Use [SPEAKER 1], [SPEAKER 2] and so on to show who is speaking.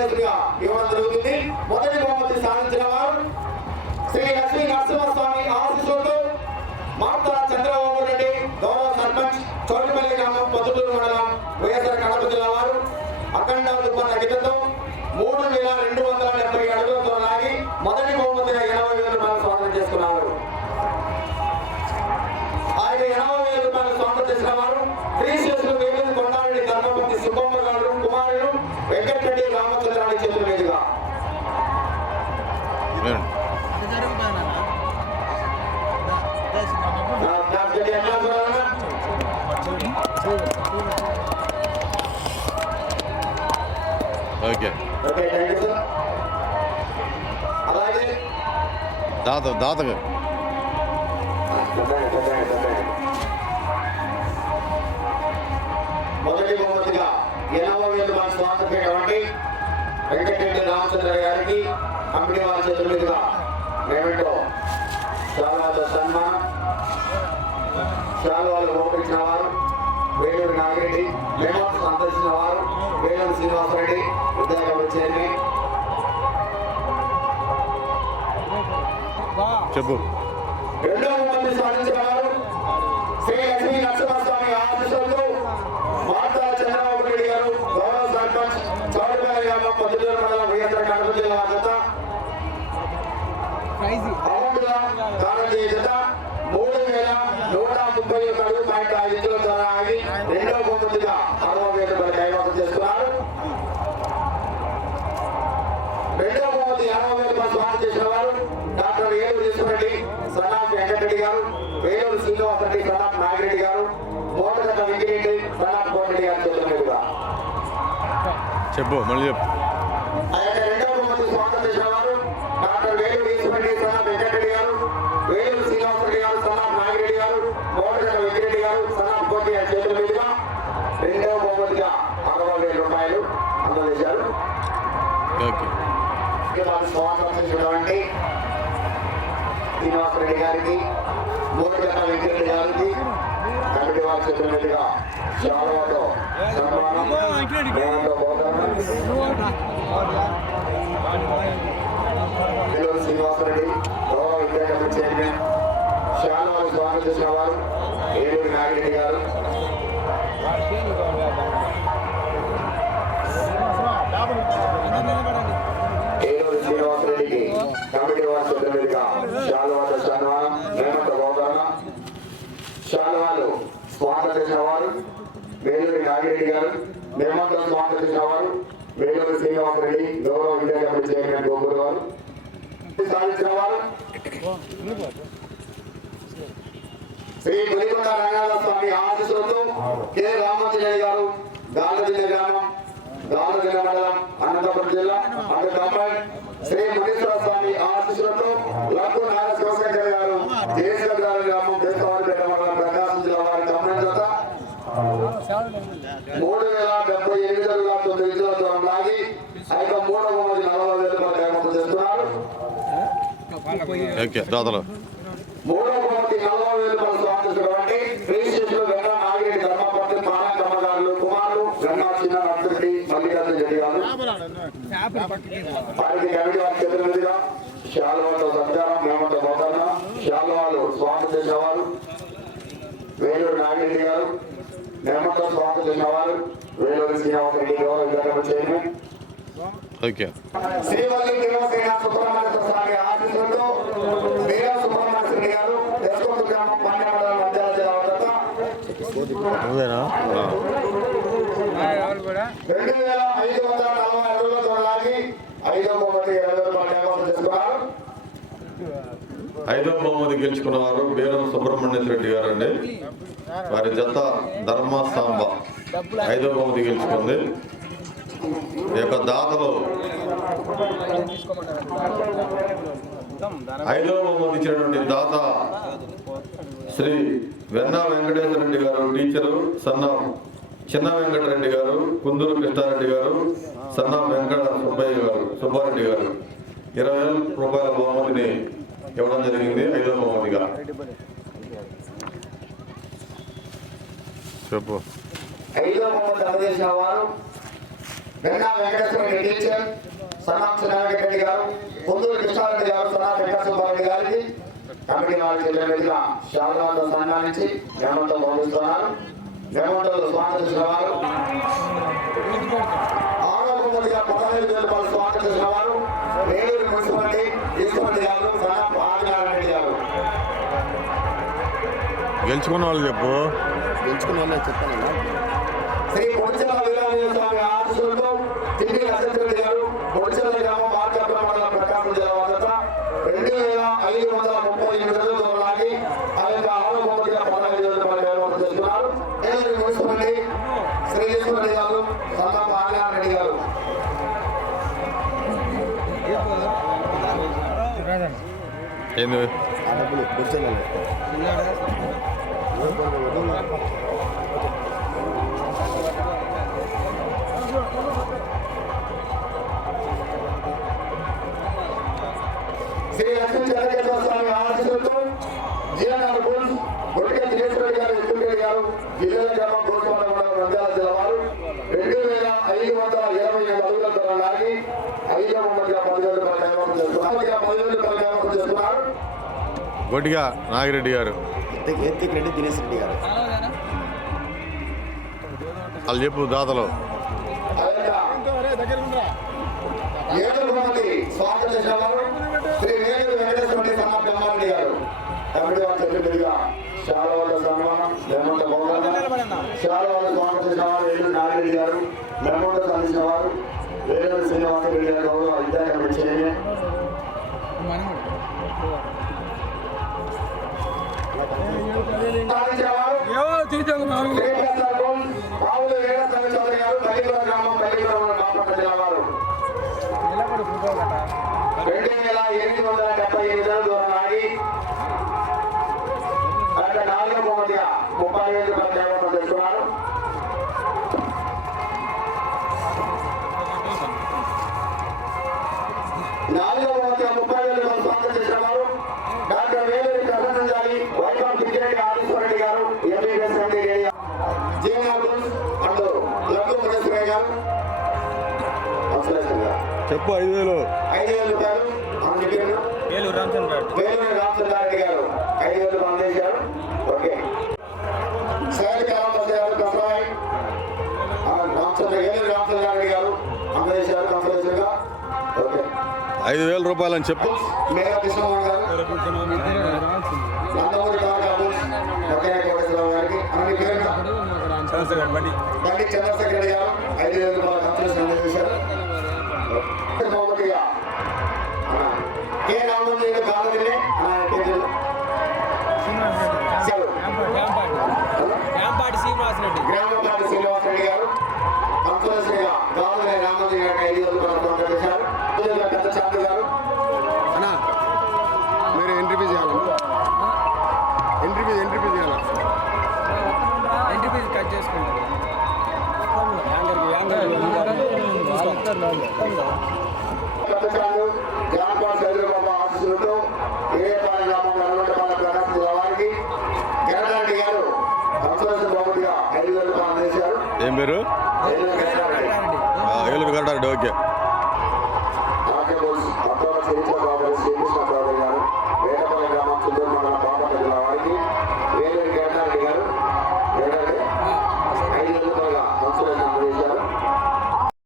[SPEAKER 1] హంసులేసుగా ఇవ్వడం జరుగుతుంది. మొదటి బహుమతి సాధించిన వారు శ్రీ లక్ష్మీ నరసింహస్వామి ఆశీస్సులతో మార్తా
[SPEAKER 2] ఓకే
[SPEAKER 1] ఓకే. అలాగే
[SPEAKER 2] దాత దాతగా
[SPEAKER 1] మొదటి బహుమతిగా ఎనభై వేలు మన వెంకటరెడ్డి రామచంద్ర గారికి కమిటీ వారి చేతుల మీదుగా మేమేంటో చాలా సన్మానం. చాలా వాళ్ళు ఓపించిన వారు. వేలూరు నాగిరెడ్డి మేము సందర్శించిన వారు వేలూరు శ్రీనివాసరెడ్డి విద్యార్థులు చైర్మన్.
[SPEAKER 2] చెప్పు.
[SPEAKER 1] రెండవ మంది సాధించిన వారు శ్రీ లక్ష్మీ నరసింహస్వామి ఆశీస్సులతో మాతా చంద్రబాబు రెడ్డి గారు గౌరవ సర్పంచ్ చౌడపల్లి గ్రామం పొద్దుటూరు మండలం వైఎస్ఆర్ కడప జిల్లా జత అమౌంట్గా దానం చేసిన మూడు వేల నూట ముప్పై ఒక అడుగు పాయింట్ ఐదు ఇంచుల ధర ఆగి రెండవ బహుమతిగా అరవై వేల రూపాయలు కైవసం చేసుకున్నారు రెండవ బహుమతి అరవై వేల రూపాయలు స్వాగతం చేసిన వారు doctor Eluru Eswar Reddy son of Venkata Reddy గారు సన్నాఫ్ నాగిరెడ్డి గారు మోటగట్ట వెంకటరెడ్డి సన్నాఫ్ కోటరెడ్డి గారి చేతుల మీదుగా.
[SPEAKER 2] చెప్పు మళ్ళీ చెప్పు.
[SPEAKER 1] రెండవ బహుమతి స్వాగతం చేసిన వారు doctor Veluru Eswar Reddy son of Venkata Reddy గారు శ్రీనివాసరెడ్డి గారు నాగిరెడ్డి గారు కోటి గారి చేతుల మీదుగా రెండవ బహుమతిగా అరవై వేల రూపాయలు అందజేశారు. శ్రీనివాసరెడ్డి గారికి మూడుగట్ట వెంకరెడ్డి గారికి కమిటీ వారి చేతుల మీదుగా సన్మానం శ్రీనివాసరెడ్డి గౌరవ విద్యా కమిటీ చైర్మన్ వారు ఏలూరు నాగిరెడ్డి గారు ఏలూరు శ్రీనివాసరెడ్డికి కమిటీ వారి చేతుల మీదుగా శాలువాతో సన్మానం మేమంతా పోతాము శాలువాలు స్వాగతించిన వారు వేలూరి నాగిరెడ్డి గారు మేమంతా స్వాగతించిన వారు శ్రీనివాస రెడ్డి గౌరవ విద్యా కమిటీ చైర్మన్ గోగులు గారు. సాధించిన వారు శ్రీ పులికొండ రంగనాథ స్వామి ఆశీస్సులతో కె. రామాంజనేయ గారు గాలదిన్న గ్రామం గాలదిన్న మండలం అనంతపురం జిల్లా అటు కంబైన్ శ్రీ మునీశ్వర స్వామి ఆశీస్సులతో లక్కు నాగ శివశంకర్ గారు జయశంకర గ్రామం దేశవారిపేట మండలం ప్రకాశం జిల్లా వారి కంబైన్ జత మూడు వేల డెబ్బై ఎనిమిది అడుగుల తొమ్మిది ఇంచుల దూరం లాగి ఆ యొక్క మూడవ మంది నలభై వేల రూపాయలు కైవసం చేస్తున్నారు
[SPEAKER 2] ఓకే దాతలు
[SPEAKER 1] మూడవ బహుమతి నలభై వేలు రూపాయలు స్వాగతించినటువంటి శ్రీశిష్యులు గంగా నాగిరెడ్డి ధర్మపతి పాలన కమ్మగారులు కుమారులు గంగా చిన్న నర్సిరెడ్డి మల్లికార్జున రెడ్డి గారు వారికి కమిటీ వారి చేతుల మీదుగా శాలువాతో సత్కారం మేమంతా పోతాను శాలువాలు స్వాగతం చేసేవారు. వేలూరు నాగిరెడ్డి గారు మేమంతా స్వాగతం చేసేవారు. వేలూరు శ్రీనివాసరెడ్డి గారు చైర్మన్.
[SPEAKER 2] ఓకే.
[SPEAKER 1] శ్రీవల్లి శ్రీనివాస సుబ్రహ్మణ్య స్వామి ఆశీస్సులతో వీర సుబ్రహ్మణ్య రెడ్డి గారు ఎస్కోట్ గ్రామం పాండ్య మండలం నంద్యాల జిల్లా వద్ద
[SPEAKER 2] నువ్వేనా
[SPEAKER 1] రెండు వేల ఐదు వందల నలభై అడుగులతో లాగి ఐదో బహుమతి ఇరవై రూపాయలు ఏర్పాటు చేసుకున్నారు
[SPEAKER 2] ఐదో బహుమతి గెలుచుకున్న వారు బీరం సుబ్రహ్మణ్య రెడ్డి గారు అండి వారి జత ధర్మ సాంబ. ఐదో బహుమతి గెలుచుకుంది. ఈ యొక్క దాతలు ఐదో బహుమతి ఇచ్చినటువంటి దాత శ్రీ వెన్న వెంకటేశ్వర రెడ్డి గారు టీచరు సన్నా చిన్న వెంకటరెడ్డి గారు కుందూరు కృష్ణారెడ్డి గారు సన్నా వెంకట సుబ్బయ్య గారు సుబ్బారెడ్డి గారు. ఇరవై వేల రూపాయల బహుమతిని ఇవ్వడం జరిగింది ఐదో బహుమతిగా. చెప్పు.
[SPEAKER 1] ఐదో బహుమతి అందజేసిన వారు Venna Venkateswara Reddy teacher son of Reddy గారు పొందూరు కృష్ణారెడ్డి గారు సన్నా వెంకటసుబ్బారెడ్డి గారికి కమిటీ వారి చెల్లెలుగా శారదాంత సన్మానించి మేమంతో పంపిస్తున్నారు. మేమంతో స్వాగతించిన వారు ఆరో బహుమతిగా పదహైదు వేల రూపాయలు స్వాగతించిన వారు వేలూరు మున్సిపాలిటీ ఈశ్వరెడ్డి గారు సన్నా ఆదినారాయణ గారు.
[SPEAKER 2] గెలుచుకున్న వాళ్ళు చెప్పు.
[SPEAKER 3] గెలుచుకున్న వాళ్ళే చెప్తాను
[SPEAKER 1] శ్రీ పొడిచెల వీరాంజనేయ స్వామి ఆశీస్సులతో తిరిగి నరసింహరెడ్డి గారు పొడిచెల గ్రామం మార్కాపురం మండలం ప్రకాశం జిల్లా వద్ద రెండు వేల ఐదు వందల ముప్పై ఎనిమిది రోజులు లాగి ఆ యొక్క ఆరో బహుమతిగా పదహైదు వేల రూపాయలు ఏర్పాటు చేస్తున్నారు ఏలూరు మున్సిపాలిటీ శ్రీ ఈశ్వరెడ్డి గారు సన్నప్ప ఆదినారాయణ గారు.
[SPEAKER 3] ఆ డబ్బులు
[SPEAKER 1] లక్ష్మీ చంద్రకేశ్వర స్వామి ఆశీస్సులతో జీవనాలు బోల్ గొడ్డిక దినేశ్వరి గారు ఎత్తురెడ్డి గారు జిల్లాల గ్రామం గోస్వామి మండలం నంద్యాల జిల్లా వారు. రెండు వేల ఐదు వందల ఇరవై అడుగుల ధర లాగి ఐదో బహుమతిగా పదివేల రూపాయలు కైవసం చేస్తున్నారు పదివేల రూపాయలు కైవసం చేస్తున్నారు
[SPEAKER 2] గొడ్డిగా నాగిరెడ్డి గారు.
[SPEAKER 3] ఎత్తికి రెడ్డి దినేష్ రెడ్డి గారు.
[SPEAKER 2] వాళ్ళు చెప్పు దాతలు.
[SPEAKER 1] స్వాగత Ele
[SPEAKER 2] చెప్పు ఐదు వేలు.
[SPEAKER 1] ఐదు వేల రూపాయలు వేలూరి రామచంద్రారెడ్డి గారు. ఐదు వేలు అందజేశారు ఓకే. శైలి కామరాజు గారు కసాయి రామచంద్ర రామచంద్రారెడ్డి గారు అందజేశారు కంపల్సరిగా ఓకే.
[SPEAKER 2] ఐదు వేల రూపాయలు అని చెప్పు.
[SPEAKER 1] మేఘా కృష్ణమోహన్ గారు. నందమూరి తారకాపు ఒకే కోటేశ్వరరావు గారికి. అన్ని పేరు
[SPEAKER 4] బండి
[SPEAKER 1] బండి చంద్రశేఖర్ రెడ్డి గారు. ఐదు వేల రూపాయల కంపెనీస్ అందజేశారు
[SPEAKER 2] ఏం పేరు? ఏలూరు కట్టారెడ్డి ఓకే.